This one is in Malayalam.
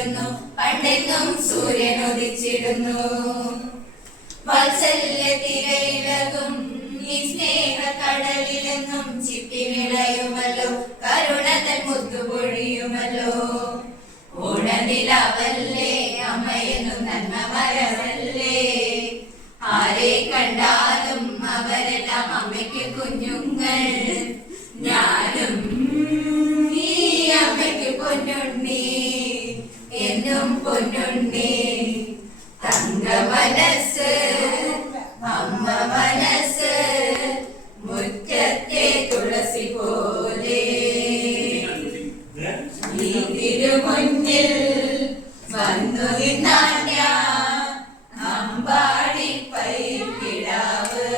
ഉയരുന്നു, പണ്ടെങ്ങും സൂര്യൻ ഉദിച്ചിടുന്നു. വാത്സല്യത്തിരയിളകും ഈ സ്നേഹക്കടലിലെന്നും ചിപ്പി വിളയുമല്ലോ, കരുണതൻ മുത്തുപൊഴിയുമല്ലോ. ഓണനിലാവല്ലേ അമ്മയെന്നും നന്മ മരമല്ലേ, ആരെ കണ്ടാലും അവരെല്ലാം അമ്മയ്ക്ക് കുഞ്ഞുങ്ങൾ. ഞാനും ഈ അമ്മയ്ക്ക് പൊന്നുണ്ണി, എന്നും പൊന്നുണ്ണി. തങ്ക മനസ്സ് അമ്മ മനസ്സ്, മുറ്റത്തെ തുളസി പോലെ. ഈ തിരുമുന്നിൽ വന്നു നിന്നാൽ ഞാൻ അമ്പാടി പൈക്കിടാവ്.